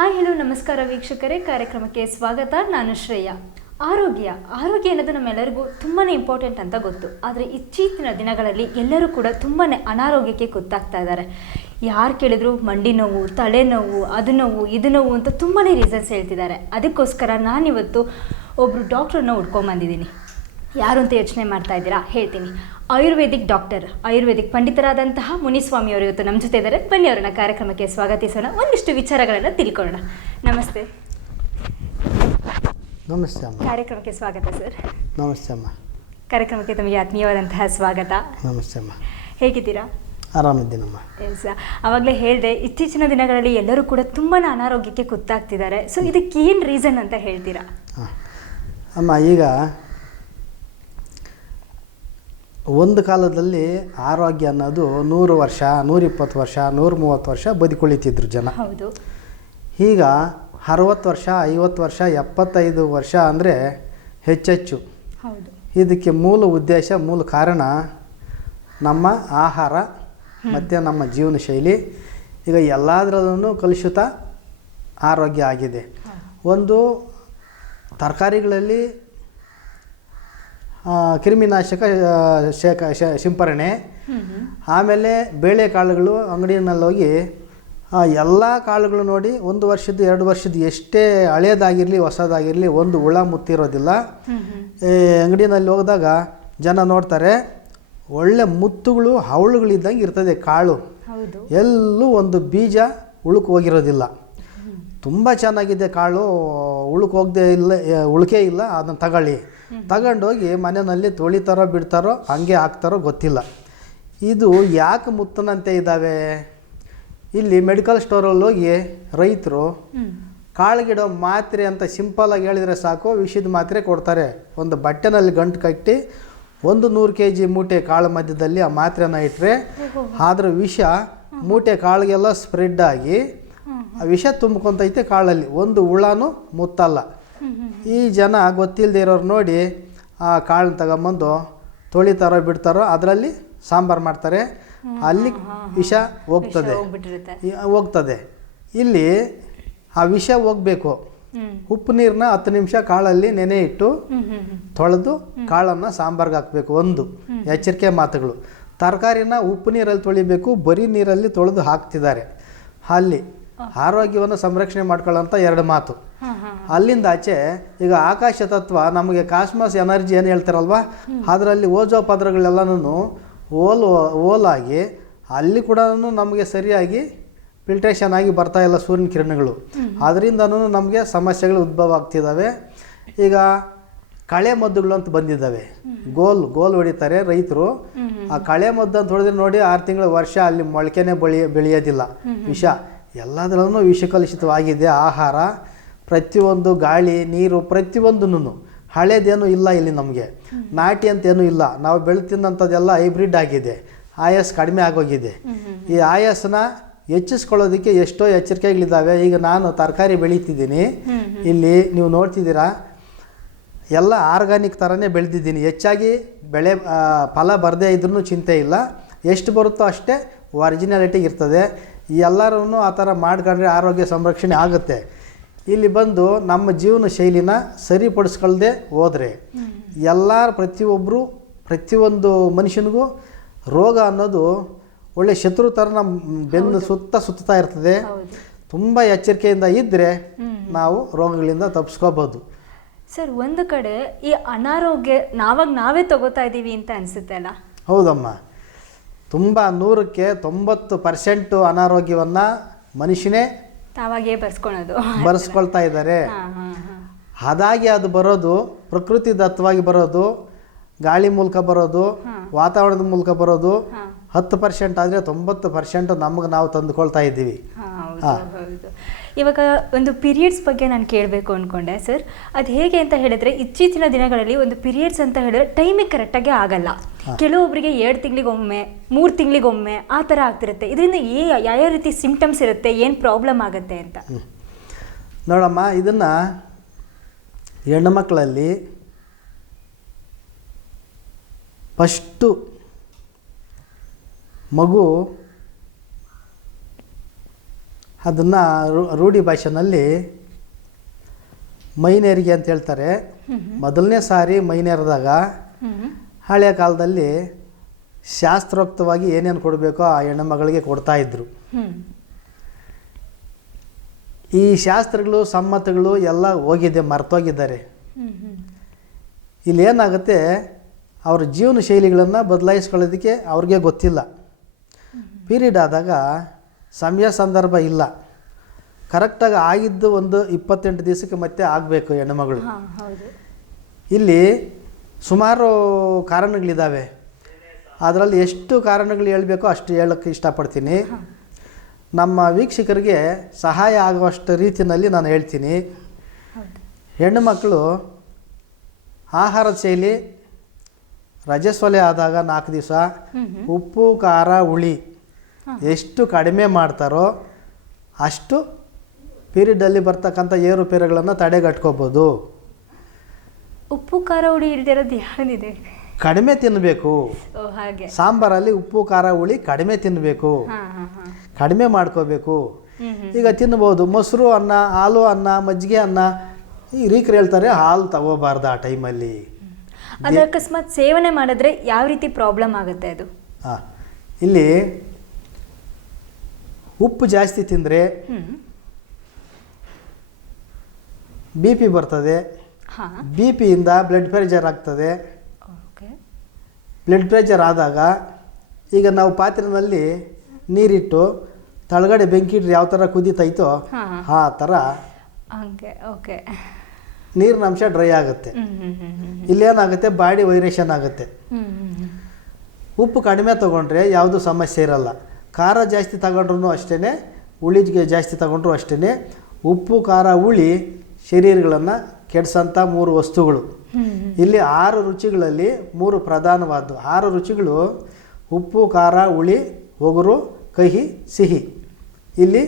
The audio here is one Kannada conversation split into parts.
ಹಾಯ್ ಹಲೋ ನಮಸ್ಕಾರ ವೀಕ್ಷಕರೇ, ಕಾರ್ಯಕ್ರಮಕ್ಕೆ ಸ್ವಾಗತ. ನಾನು ಶ್ರೇಯಾ. ಆರೋಗ್ಯ ಅನ್ನೋದು ನಮ್ಮೆಲ್ಲರಿಗೂ ತುಂಬಾ ಇಂಪಾರ್ಟೆಂಟ್ ಅಂತ ಗೊತ್ತು. ಆದರೆ ಇತ್ತೀಚಿನ ದಿನಗಳಲ್ಲಿ ಎಲ್ಲರೂ ಕೂಡ ತುಂಬಾ ಅನಾರೋಗ್ಯಕ್ಕೆ ಗೊತ್ತಾಗ್ತಾ ಇದ್ದಾರೆ. ಯಾರು ಕೇಳಿದ್ರು ಮಂಡಿ ನೋವು, ತಲೆನೋವು, ಅದು ನೋವು, ಇದು ನೋವು ಅಂತ ತುಂಬಾ ರೀಸನ್ಸ್ ಹೇಳ್ತಿದ್ದಾರೆ. ಅದಕ್ಕೋಸ್ಕರ ನಾನಿವತ್ತು ಒಬ್ಬರು ಡಾಕ್ಟ್ರನ್ನ ಹುಡ್ಕೊಂಬಂದಿದ್ದೀನಿ. ಯಾರು ಅಂತ ಯೋಚನೆ ಮಾಡ್ತಾ ಇದ್ದೀರಾ? ಹೇಳ್ತೀನಿ. ಆಯುರ್ವೇದಿಕ್ ಡಾಕ್ಟರ್, ಆಯುರ್ವೇದಿಕ್ ಪಂಡಿತರಾದಂತಹ ಮುನಿಸ್ವಾಮಿ ಅವರು ಇವತ್ತು ನಮ್ಮ ಜೊತೆ ಇದ್ದಾರೆ. ಬನ್ನಿ ಅವರನ್ನ ಕಾರ್ಯಕ್ರಮಕ್ಕೆ ಸ್ವಾಗತಿಸೋಣ, ಒಂದಿಷ್ಟು ವಿಚಾರಗಳನ್ನು ತಿಳ್ಕೊಳ್ಳೋಣ. ನಮಸ್ತೆ. ನಮಸ್ತೆ ಅಮ್ಮ. ಕಾರ್ಯಕ್ರಮಕ್ಕೆ ಸ್ವಾಗತ ಸರ್. ನಮಸ್ತೆ ಅಮ್ಮ. ಕಾರ್ಯಕ್ರಮಕ್ಕೆ ತಮಗೆ ಆತ್ಮೀಯವಾದಂತಹ ಸ್ವಾಗತ. ನಮಸ್ತೆ ಅಮ್ಮ. ಹೇಗಿದ್ದೀರಾ? ಆರಾಮಿದ್ದೀನಮ್ಮ. ಎಸ್, ಆವಾಗಲೇ ಹೇಳಿದೆ, ಇತ್ತೀಚಿನ ದಿನಗಳಲ್ಲಿ ಎಲ್ಲರೂ ಕೂಡ ತುಂಬಾ ಅನಾರೋಗ್ಯಕ್ಕೆ ಗೊತ್ತಾಗ್ತಿದ್ದಾರೆ. ಸೊ ಇದಕ್ಕೆ ಏನು ರೀಸನ್ ಅಂತ ಹೇಳ್ತೀರಾ? ಅಮ್ಮ, ಈಗ ಒಂದು ಕಾಲದಲ್ಲಿ ಆರೋಗ್ಯ ಅನ್ನೋದು 100 ವರ್ಷ, 120 ವರ್ಷ, 130 ವರ್ಷ ಬದುಕುಳಿತಿದ್ರು ಜನ. ಹೌದು. ಈಗ 60 ವರ್ಷ, 50 ವರ್ಷ, 75 ವರ್ಷ ಅಂದರೆ ಹೆಚ್ಚೆಚ್ಚು. ಹೌದು. ಇದಕ್ಕೆ ಮೂಲ ಉದ್ದೇಶ, ಮೂಲ ಕಾರಣ ನಮ್ಮ ಆಹಾರ ಮತ್ತು ನಮ್ಮ ಜೀವನ ಶೈಲಿ. ಈಗ ಎಲ್ಲದರಲ್ಲೂ ಕಲುಷಿತ ಆರೋಗ್ಯ ಆಗಿದೆ. ಒಂದು ತರಕಾರಿಗಳಲ್ಲಿ ಕ್ರಿಮಿನಾಶಕ ಸಿಂಪರಣೆ, ಆಮೇಲೆ ಬೇಳೆಕಾಳುಗಳು ಅಂಗಡಿಯಲ್ಲಿ ಹೋಗಿ ಎಲ್ಲ ಕಾಳುಗಳು ನೋಡಿ 1 ವರ್ಷದ 2 ವರ್ಷದ ಎಷ್ಟೇ ಹಳೇದಾಗಿರಲಿ ಹೊಸದಾಗಿರಲಿ ಒಂದು ಹುಳ ಮುತ್ತಿರೋದಿಲ್ಲ. ಅಂಗಡಿನಲ್ಲಿ ಹೋಗಿದಾಗ ಜನ ನೋಡ್ತಾರೆ, ಒಳ್ಳೆ ಮುತ್ತುಗಳು ಹವಳುಗಳಿದ್ದಂಗೆ ಇರ್ತದೆ ಕಾಳು, ಎಲ್ಲೂ ಒಂದು ಬೀಜ ಉಳುಕು ಹೋಗಿರೋದಿಲ್ಲ. ತುಂಬ ಚೆನ್ನಾಗಿದೆ ಕಾಳು, ಉಳುಕೇ ಇಲ್ಲ, ಅದನ್ನು ತಗೊಂಡೋಗಿ ಮನೆಯಲ್ಲಿ ತೊಳಿತಾರೋ ಬಿಡ್ತಾರೋ ಹಂಗೆ ಹಾಕ್ತಾರೋ ಗೊತ್ತಿಲ್ಲ. ಇದು ಯಾಕೆ ಮುತ್ತನಂತೆ ಇದ್ದಾವೆ? ಇಲ್ಲಿ ಮೆಡಿಕಲ್ ಸ್ಟೋರಲ್ಲಿ ಹೋಗಿ ರೈತರು ಕಾಳುಗಿಡೋ ಮಾತ್ರೆ ಅಂತ ಸಿಂಪಲಾಗಿ ಹೇಳಿದರೆ ಸಾಕು, ವಿಷದ ಮಾತ್ರೆ ಕೊಡ್ತಾರೆ. ಒಂದು ಬಟ್ಟೆನಲ್ಲಿ ಗಂಟು ಕಟ್ಟಿ 100 kg ಮೂಟೆ ಕಾಳು ಮಧ್ಯದಲ್ಲಿ ಆ ಮಾತ್ರೆನ ಇಟ್ಟರೆ ಆದ್ರ ವಿಷ ಮೂಟೆ ಕಾಳಿಗೆಲ್ಲ ಸ್ಪ್ರೆಡ್ ಆಗಿ ಆ ವಿಷ ತುಂಬ್ಕೊತೈತೆ ಕಾಳಲ್ಲಿ, ಒಂದು ಹುಳನೂ ಮುತ್ತಲ್ಲ. ಈ ಜನ ಗೊತ್ತಿಲ್ಲದೆ ಇರೋರು ನೋಡಿ ಆ ಕಾಳನ್ನ ತಗೊಂಬಂದು ತೊಳಿತಾರೋ ಬಿಡ್ತಾರೋ ಅದರಲ್ಲಿ ಸಾಂಬಾರು ಮಾಡ್ತಾರೆ, ಅಲ್ಲಿ ವಿಷ ಹೋಗ್ತದೆ. ಇಲ್ಲಿ ಆ ವಿಷ ಹೋಗಬೇಕು. ಉಪ್ಪು ನೀರನ್ನ 10 ನಿಮಿಷ ಕಾಳಲ್ಲಿ ನೆನೆ ಇಟ್ಟು ತೊಳೆದು ಕಾಳನ್ನು ಸಾಂಬಾರ್ಗೆ ಹಾಕಬೇಕು. ಒಂದು ಎಚ್ಚರಿಕೆ ಮಾತುಗಳು. ತರಕಾರಿನ ಉಪ್ಪು ನೀರಲ್ಲಿ ತೊಳಿಬೇಕು, ಬರೀ ನೀರಲ್ಲಿ ತೊಳೆದು ಹಾಕ್ತಿದ್ದಾರೆ. ಅಲ್ಲಿ ಆರೋಗ್ಯವನ್ನು ಸಂರಕ್ಷಣೆ ಮಾಡ್ಕೊಳ್ಳೋಂಥ 2 ಮಾತು. ಅಲ್ಲಿಂದ ಆಚೆ ಈಗ ಆಕಾಶ ತತ್ವ, ನಮಗೆ ಕಾಸ್ಮಸ್ ಎನರ್ಜಿ ಏನು ಹೇಳ್ತಾರಲ್ವ, ಅದರಲ್ಲಿ ಓಜೋ ಪದರಗಳೆಲ್ಲನೂ ಓಲಾಗಿ ಅಲ್ಲಿ ಕೂಡ ನಮಗೆ ಸರಿಯಾಗಿ ಫಿಲ್ಟ್ರೇಷನ್ ಆಗಿ ಬರ್ತಾ ಇಲ್ಲ ಸೂರ್ಯನ ಕಿರಣಗಳು. ಅದರಿಂದನೂ ನಮಗೆ ಸಮಸ್ಯೆಗಳು ಉದ್ಭವ ಆಗ್ತಿದ್ದಾವೆ. ಈಗ ಕಳೆ ಮದ್ದುಗಳು ಅಂತ ಬಂದಿದ್ದಾವೆ, ಗೋಲ್ ಹೊಡಿತಾರೆ ರೈತರು. ಆ ಕಳೆ ಮದ್ದು ಅಂತ ಹೊಡೆದ್ರೆ ನೋಡಿ 6 ತಿಂಗಳು ವರ್ಷ ಅಲ್ಲಿ ಮೊಳಕೆನೇ ಬೆಳೆಯೋದಿಲ್ಲ. ವಿಷ ಎಲ್ಲದರಲ್ಲೂ ವಿಷಕಲುಷಿತವಾಗಿದೆ. ಆಹಾರ, ಪ್ರತಿಯೊಂದು ಗಾಳಿ, ನೀರು, ಪ್ರತಿಯೊಂದೂ ಹಳೇದೇನೂ ಇಲ್ಲ ಇಲ್ಲಿ. ನಮಗೆ ನಾಟಿ ಅಂತೇನೂ ಇಲ್ಲ. ನಾವು ಬೆಳೆತಿದ್ದಂಥದ್ದೆಲ್ಲ ಹೈಬ್ರಿಡ್ ಆಗಿದೆ. ಆಯಸ್ ಕಡಿಮೆ ಆಗೋಗಿದೆ. ಈ ಆಯಸ್ಸನ್ನ ಹೆಚ್ಚಿಸ್ಕೊಳ್ಳೋದಕ್ಕೆ ಎಷ್ಟೋ ಎಚ್ಚರಿಕೆಗಳಿದ್ದಾವೆ. ಈಗ ನಾನು ತರಕಾರಿ ಬೆಳೀತಿದ್ದೀನಿ, ಇಲ್ಲಿ ನೀವು ನೋಡ್ತಿದ್ದೀರಾ, ಎಲ್ಲ ಆರ್ಗಾನಿಕ್ ಥರನೇ ಬೆಳೆದಿದ್ದೀನಿ. ಹೆಚ್ಚಾಗಿ ಫಲ ಬರದೇ ಇದ್ರೂ ಚಿಂತೆ ಇಲ್ಲ, ಎಷ್ಟು ಬರುತ್ತೋ ಅಷ್ಟೇ ಒರಿಜಿನಾಲಿಟಿ ಇರ್ತದೆ. ಎಲ್ಲರೂ ಆ ಥರ ಮಾಡ್ಕೊಂಡ್ರೆ ಆರೋಗ್ಯ ಸಂರಕ್ಷಣೆ ಆಗುತ್ತೆ. ಇಲ್ಲಿ ಬಂದು ನಮ್ಮ ಜೀವನ ಶೈಲಿನ ಸರಿಪಡಿಸ್ಕೊಳ್ದೆ ಹೋದರೆ ಪ್ರತಿಯೊಂದು ಮನುಷ್ಯನಿಗೂ ರೋಗ ಅನ್ನೋದು ಒಳ್ಳೆ ಶತ್ರು ಥರ ನಮ್ಮ ಬೆನ್ನು ಸುತ್ತಾ ಇರ್ತದೆ. ತುಂಬ ಎಚ್ಚರಿಕೆಯಿಂದ ಇದ್ದರೆ ನಾವು ರೋಗಗಳಿಂದ ತಪ್ಪಿಸ್ಕೋಬೋದು. ಸರ್, ಒಂದು ಕಡೆ ಈ ಅನಾರೋಗ್ಯ ನಾವೇ ತಗೋತಾ ಇದ್ದೀವಿ ಅಂತ ಅನಿಸುತ್ತೆ ಅಲ್ಲ? ಹೌದಮ್ಮ. ತುಂಬ 100ಕ್ಕೆ 90% ಅನಾರೋಗ್ಯವನ್ನು ಮನುಷ್ಯನೇ ತಾವಾಗೇ ಬರ್ಸ್ಕೊಳ್ತಾ ಇದ್ದಾರೆ. ಅದಾಗಿ ಅದು ಬರೋದು ಪ್ರಕೃತಿ ದತ್ತವಾಗಿ ಬರೋದು, ಗಾಳಿ ಮೂಲಕ ಬರೋದು, ವಾತಾವರಣದ ಮೂಲಕ ಬರೋದು 10% ಆದರೆ 90% ನಮಗೆ ನಾವು ತಂದುಕೊಳ್ತಾ ಇದ್ದೀವಿ. ಇವಾಗ ಒಂದು ಪೀರಿಯಡ್ಸ್ ಬಗ್ಗೆ ನಾನು ಕೇಳಬೇಕು ಅಂದ್ಕೊಂಡೆ ಸರ್. ಅದು ಹೇಗೆ ಅಂತ ಹೇಳಿದ್ರೆ, ಇತ್ತೀಚಿನ ದಿನಗಳಲ್ಲಿ ಒಂದು ಪೀರಿಯಡ್ಸ್ ಅಂತ ಹೇಳಿದ್ರೆ ಟೈಮಿಗೆ ಕರೆಕ್ಟಾಗಿ ಆಗಲ್ಲ. ಕೆಲವೊಬ್ಬರಿಗೆ 2 ತಿಂಗಳಿಗೊಮ್ಮೆ, 3 ತಿಂಗಳಿಗೊಮ್ಮೆ ಆ ಥರ ಆಗ್ತಿರುತ್ತೆ. ಇದರಿಂದ ಯಾವ ರೀತಿ ಸಿಂಪ್ಟಮ್ಸ್ ಇರುತ್ತೆ, ಏನು ಪ್ರಾಬ್ಲಮ್ ಆಗುತ್ತೆ ಅಂತ? ನೋಡಮ್ಮ, ಇದನ್ನು ಹೆಣ್ಣು ಮಕ್ಕಳಲ್ಲಿ ಫಸ್ಟು ಮಗು ಅದನ್ನು ರೂಢಿ ಭಾಷೆನಲ್ಲಿ ಮೈನೇರಿಗೆ ಅಂತ ಹೇಳ್ತಾರೆ. ಮೊದಲನೇ ಸಾರಿ ಮೈನೇರಿದಾಗ ಹಳೆಯ ಕಾಲದಲ್ಲಿ ಶಾಸ್ತ್ರೋಕ್ತವಾಗಿ ಏನೇನು ಕೊಡಬೇಕೋ ಆ ಹೆಣ್ಣು ಮಗಳಿಗೆ ಕೊಡ್ತಾಯಿದ್ರು. ಈ ಶಾಸ್ತ್ರಗಳು ಸಮ್ಮತಗಳು ಎಲ್ಲ ಹೋಗಿದೆ, ಮರ್ತೋಗಿದ್ದಾರೆ. ಇಲ್ಲಿ ಏನಾಗುತ್ತೆ, ಅವ್ರ ಜೀವನ ಶೈಲಿಗಳನ್ನು ಬದಲಾಯಿಸ್ಕೊಳ್ಳೋದಕ್ಕೆ ಅವ್ರಿಗೆ ಗೊತ್ತಿಲ್ಲ. ಪೀರಿಯಡ್ ಆದಾಗ ಸಮಯ ಸಂದರ್ಭ ಇಲ್ಲ, ಕರೆಕ್ಟಾಗಿ ಆಗಿದ್ದು ಒಂದು 28 ದಿವಸಕ್ಕೆ ಮತ್ತೆ ಆಗಬೇಕು ಹೆಣ್ಣುಮಗಳು. ಇಲ್ಲಿ ಸುಮಾರು ಕಾರಣಗಳಿದ್ದಾವೆ. ಅದರಲ್ಲಿ ಎಷ್ಟು ಕಾರಣಗಳು ಹೇಳಬೇಕೋ ಅಷ್ಟು ಹೇಳೋಕ್ಕೆ ಇಷ್ಟಪಡ್ತೀನಿ. ನಮ್ಮ ವೀಕ್ಷಕರಿಗೆ ಸಹಾಯ ಆಗುವಷ್ಟು ರೀತಿಯಲ್ಲಿ ನಾನು ಹೇಳ್ತೀನಿ. ಹೆಣ್ಣು ಮಕ್ಕಳು ಆಹಾರದ ಶೈಲಿ ರಜಸ್ವಲೆ ಆದಾಗ 4 ದಿವಸ ಉಪ್ಪು ಖಾರ ಹುಳಿ ಎಷ್ಟು ಕಡಿಮೆ ಮಾಡ್ತಾರೋ ಅಷ್ಟು ಪೀರಿಯಡಲ್ಲಿ ಬರ್ತಕ್ಕಂಥ ಏರುಪೇರುಗಳನ್ನು ತಡೆಗಟ್ಕೋಬೋದು. ಉಪ್ಪು ಖಾರ ಹುಳಿ ಇಲ್ದಿರೋದು ಯಾರಿದೆ? ಕಡಿಮೆ ತಿನ್ನಬೇಕು. ಹಾಗೆ ಸಾಂಬಾರಲ್ಲಿ ಉಪ್ಪು ಖಾರ ಹುಳಿ ಕಡಿಮೆ ತಿನ್ನಬೇಕು, ಕಡಿಮೆ ಮಾಡ್ಕೋಬೇಕು. ಈಗ ತಿನ್ಬೋದು ಮೊಸರು ಅನ್ನ, ಹಾಲು ಅನ್ನ, ಮಜ್ಜಿಗೆ ಅನ್ನ. ಈ ರೀಕರು ಹೇಳ್ತಾರೆ ಹಾಲು ತಗೋಬಾರ್ದು ಆ ಟೈಮಲ್ಲಿ. ಅದು ಅಕಸ್ಮಾತ್ ಸೇವನೆ ಮಾಡಿದ್ರೆ ಯಾವ ರೀತಿ ಪ್ರಾಬ್ಲಮ್ ಆಗುತ್ತೆ ಅದು? ಇಲ್ಲಿ ಉಪ್ಪು ಜಾಸ್ತಿ ತಿಂದರೆ ಬಿ ಪಿ ಬರ್ತದೆ. ಬಿ ಪಿಯಿಂದ ಬ್ಲಡ್ ಪ್ರೆಷರ್ ಆಗ್ತದೆ. ಬ್ಲಡ್ ಪ್ರೆಷರ್ ಆದಾಗ ಈಗ ನಾವು ಪಾತ್ರೆಯಲ್ಲಿ ನೀರಿಟ್ಟು ತಳಗಡೆ ಬೆಂಕಿ ಇಟ್ಟರೆ ಯಾವ ಥರ ಕುದೀತೈತೋ ಆ ಥರ ನೀರಿನ ಅಂಶ ಡ್ರೈ ಆಗುತ್ತೆ. ಇಲ್ಲೇನಾಗುತ್ತೆ, ಬಾಡಿ ವೈರೇಷನ್ ಆಗುತ್ತೆ. ಉಪ್ಪು ಕಡಿಮೆ ತೊಗೊಂಡ್ರೆ ಯಾವುದೂ ಸಮಸ್ಯೆ ಇರಲ್ಲ. ಖಾರ ಜಾಸ್ತಿ ತಗೊಂಡ್ರೂ ಅಷ್ಟೇ, ಹುಳಿಗೆ ಜಾಸ್ತಿ ತಗೊಂಡ್ರು ಅಷ್ಟೇ. ಉಪ್ಪು ಖಾರ ಹುಳಿ ಶರೀರಗಳನ್ನು ಕೆಡಿಸೋಂಥ 3 ವಸ್ತುಗಳು. ಇಲ್ಲಿ 6 ರುಚಿಗಳಲ್ಲಿ 3 ಪ್ರಧಾನವಾದ್ದು. 6 ರುಚಿಗಳು ಉಪ್ಪು ಖಾರ ಹುಳಿ ಒಗರು ಕಹಿ ಸಿಹಿ. ಇಲ್ಲಿ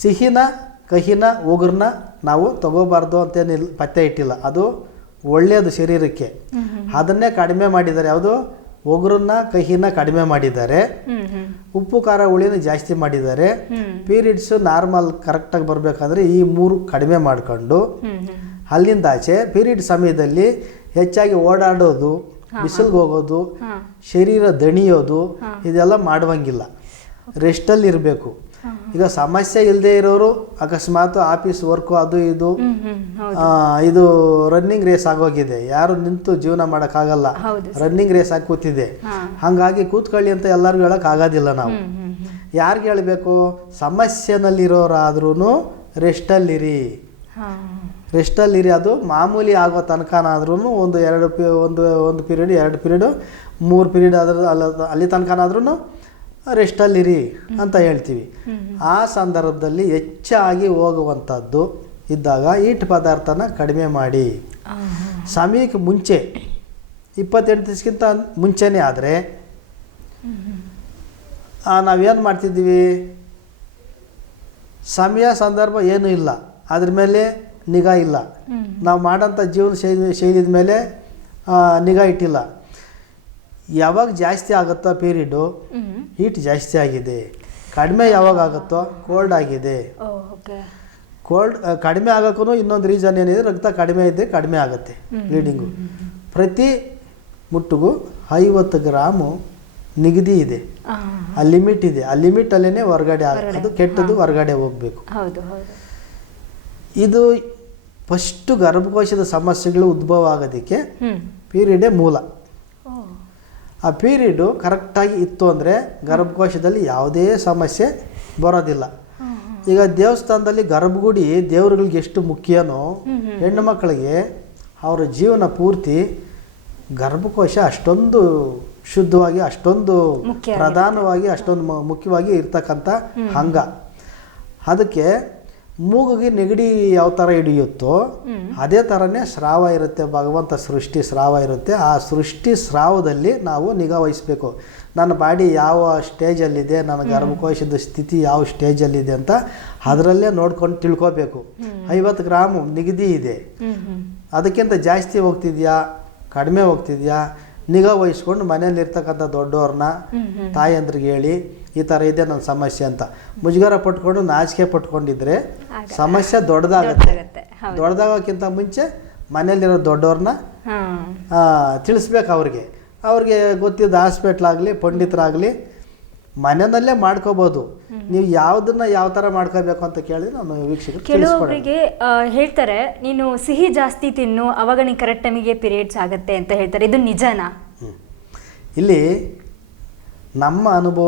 ಸಿಹಿನ ಕಹಿನ ಒಗರನ್ನ ನಾವು ತಗೋಬಾರ್ದು ಅಂತೇನಿಲ್ಲ, ಪತ್ತೆ ಇಟ್ಟಿಲ್ಲ. ಅದು ಒಳ್ಳೆಯದು ಶರೀರಕ್ಕೆ. ಅದನ್ನೇ ಕಡಿಮೆ ಮಾಡಿದ್ದಾರೆ. ಯಾವುದು? ಒಗರನ್ನ ಕಹಿನ ಕಡಿಮೆ ಮಾಡಿದ್ದಾರೆ, ಉಪ್ಪು ಖಾರ ಹುಳಿನ ಜಾಸ್ತಿ ಮಾಡಿದ್ದಾರೆ. ಪೀರಿಯಡ್ಸ್ ನಾರ್ಮಲ್ ಕರೆಕ್ಟಾಗಿ ಬರಬೇಕಾದ್ರೆ ಈ 3 ಕಡಿಮೆ ಮಾಡಿಕೊಂಡು ಅಲ್ಲಿಂದ ಆಚೆ ಪೀರಿಯಡ್ ಸಮಯದಲ್ಲಿ ಹೆಚ್ಚಾಗಿ ಓಡಾಡೋದು, ಬಿಸಿಲಿಗೆ ಹೋಗೋದು, ಶರೀರ ದಣಿಯೋದು ಇದೆಲ್ಲ ಮಾಡುವಂಗಿಲ್ಲ. ರೆಸ್ಟಲ್ಲಿ ಇರಬೇಕು. ಈಗ ಸಮಸ್ಯೆ ಇಲ್ಲದೆ ಇರೋರು ಅಕಸ್ಮಾತ್ ಆಫೀಸ್ ವರ್ಕು ಅದು ಇದು ಇದು ರನ್ನಿಂಗ್ ರೇಸ್ ಆಗೋಗಿದೆ. ಯಾರು ನಿಂತು ಜೀವನ ಮಾಡೋಕ್ಕಾಗಲ್ಲ, ರನ್ನಿಂಗ್ ರೇಸ್ ಆಗಿ ಕೂತಿದೆ. ಹಾಗಾಗಿ ಕೂತ್ಕೊಳ್ಳಿ ಅಂತ ಎಲ್ಲರಿಗೂ ಹೇಳೋಕೆ ಆಗೋದಿಲ್ಲ. ನಾವು ಯಾರಿಗೆ ಹೇಳಬೇಕು? ಸಮಸ್ಯೆನಲ್ಲಿರೋರಾದ್ರೂ ರೆಸ್ಟಲ್ಲಿರಿ, ರೆಸ್ಟಲ್ಲಿರಿ. ಅದು ಮಾಮೂಲಿ ಆಗೋ ತನಕನಾದ್ರೂ ಒಂದು ಪೀರಿಯಡ್ 2 ಪೀರಿಯಡು 3 ಪೀರಿಯಡ್ ಅಲ್ಲಿ ತನಕನಾದ್ರೂ ರೆಸ್ಟಲ್ಲಿರಿ ಅಂತ ಹೇಳ್ತೀವಿ. ಆ ಸಂದರ್ಭದಲ್ಲಿ ಹೆಚ್ಚಾಗಿ ಹೋಗುವಂಥದ್ದು ಇದ್ದಾಗ ಈಟ್ ಪದಾರ್ಥನ ಕಡಿಮೆ ಮಾಡಿ. ಸಮಯಕ್ಕೆ ಮುಂಚೆ 28 ದಿವಸಕ್ಕಿಂತ ಮುಂಚೆನೇ ಆದರೆ ನಾವೇನು ಮಾಡ್ತಿದ್ದೀವಿ? ಸಮಯ ಸಂದರ್ಭ ಏನೂ ಇಲ್ಲ, ಅದ್ರ ಮೇಲೆ ನಿಗಾ ಇಲ್ಲ. ನಾವು ಮಾಡೋಂಥ ಜೀವನ ಶೈಲಿದ ಮೇಲೆ ನಿಗಾ ಇಟ್ಟಿಲ್ಲ. ಯಾವಾಗ ಜಾಸ್ತಿ ಆಗುತ್ತೋ ಪೀರಿಯಡು, ಹೀಟ್ ಜಾಸ್ತಿ ಆಗಿದೆ. ಕಡಿಮೆ ಯಾವಾಗ ಆಗುತ್ತೋ ಕೋಲ್ಡ್ ಆಗಿದೆ. ಕೋಲ್ಡ್ ಕಡಿಮೆ ಆಗೋಕ್ಕೂ ಇನ್ನೊಂದು ರೀಸನ್ ಏನಿದೆ, ರಕ್ತ ಕಡಿಮೆ ಇದೆ, ಕಡಿಮೆ ಆಗುತ್ತೆ ಬ್ಲೀಡಿಂಗು. ಪ್ರತಿ ಮುಟ್ಟಿಗೂ 50 ಗ್ರಾಮು ನಿಗದಿ ಇದೆ, ಆ ಲಿಮಿಟ್ ಇದೆ. ಆ ಲಿಮಿಟಲ್ಲೇ ಹೊರಗಡೆ ಅದು ಕೆಟ್ಟದ್ದು ಹೊರಗಡೆ ಹೋಗಬೇಕು. ಇದು ಫಸ್ಟು ಗರ್ಭಕೋಶದ ಸಮಸ್ಯೆಗಳು ಉದ್ಭವ ಆಗೋದಕ್ಕೆ ಪೀರಿಯಡೇ ಮೂಲ. ಆ ಪೀರಿಯಡು ಕರೆಕ್ಟಾಗಿ ಇತ್ತು ಅಂದರೆ ಗರ್ಭಕೋಶದಲ್ಲಿ ಯಾವುದೇ ಸಮಸ್ಯೆ ಬರೋದಿಲ್ಲ. ಈಗ ದೇವಸ್ಥಾನದಲ್ಲಿ ಗರ್ಭಗುಡಿ ದೇವರುಗಳಿಗೆ ಎಷ್ಟು ಮುಖ್ಯನೋ, ಹೆಣ್ಣು ಮಕ್ಕಳಿಗೆ ಅವರ ಜೀವನ ಪೂರ್ತಿ ಗರ್ಭಕೋಶ ಅಷ್ಟೊಂದು ಶುದ್ಧವಾಗಿ, ಅಷ್ಟೊಂದು ಪ್ರಧಾನವಾಗಿ, ಅಷ್ಟೊಂದು ಮುಖ್ಯವಾಗಿ ಇರ್ತಕ್ಕಂಥ ಅಂಗ. ಅದಕ್ಕೆ ಮೂಗಿಗೆ ನೆಗಡಿ ಯಾವ ಥರ ಹಿಡಿಯುತ್ತೋ ಅದೇ ಥರನೇ ಸ್ರಾವ ಇರುತ್ತೆ. ಭಗವಂತ ಸೃಷ್ಟಿ ಸ್ರಾವ ಇರುತ್ತೆ. ಆ ಸೃಷ್ಟಿ ಸ್ರಾವದಲ್ಲಿ ನಾವು ನಿಗಾ ವಹಿಸಬೇಕು. ನನ್ನ ಬಾಡಿ ಯಾವ ಸ್ಟೇಜಲ್ಲಿದೆ, ನನ್ನ ಗರ್ಭಕೋಶದ ಸ್ಥಿತಿ ಯಾವ ಸ್ಟೇಜಲ್ಲಿದೆ ಅಂತ ಅದರಲ್ಲೇ ನೋಡ್ಕೊಂಡು ತಿಳ್ಕೋಬೇಕು. 50 ಗ್ರಾಮು ನಿಗದಿ ಇದೆ, ಅದಕ್ಕಿಂತ ಜಾಸ್ತಿ ಹೋಗ್ತಿದ್ಯಾ, ಕಡಿಮೆ ಹೋಗ್ತಿದ್ಯಾ, ನಿಗಾ ವಹಿಸ್ಕೊಂಡು ಮನೇಲಿ ಇರ್ತಕ್ಕಂಥ ದೊಡ್ಡವ್ರನ್ನ ತಾಯಂದ್ರಿಗೆ ಹೇಳಿ ಈ ಥರ ಇದೆ ನನ್ನ ಸಮಸ್ಯೆ ಅಂತ ಮುಜುಗರ ಪಟ್ಕೊಂಡು ನಾಚಿಕೆ ಪಟ್ಕೊಂಡಿದ್ರೆ ಸಮಸ್ಯೆ ದೊಡ್ಡದಾಗುತ್ತೆ. ದೊಡ್ಡದಾಗೋಕ್ಕಿಂತ ಮುಂಚೆ ಮನೇಲಿರೋ ದೊಡ್ಡವ್ರನ್ನ ತಿಳಿಸ್ಬೇಕು. ಅವ್ರಿಗೆ ಗೊತ್ತಿದ್ದ ಹಾಸ್ಪಿಟ್ಲಾಗಲಿ ಪಂಡಿತರಾಗಲಿ ಮನೆಯಲ್ಲೇ ಮಾಡ್ಕೋಬೋದು. ನೀವು ಯಾವುದನ್ನ ಯಾವ ಥರ ಮಾಡ್ಕೋಬೇಕು ಅಂತ ಕೇಳಿದ್ರೆ ನಾನು ವೀಕ್ಷಕರು ಕೆಲವೊಬ್ಬರಿಗೆ ಹೇಳ್ತಾರೆ ನೀನು ಸಿಹಿ ಜಾಸ್ತಿ ತಿನ್ನು ಅವಾಗ ನೀನು ಕರೆಕ್ಟ್ ಟೈಮಿಗೆ ಪೀರಿಯಡ್ಸ್ ಆಗುತ್ತೆ ಅಂತ ಹೇಳ್ತಾರೆ. ಇದು ನಿಜನಾ? ಇಲ್ಲಿ ನಮ್ಮ ಅನುಭವ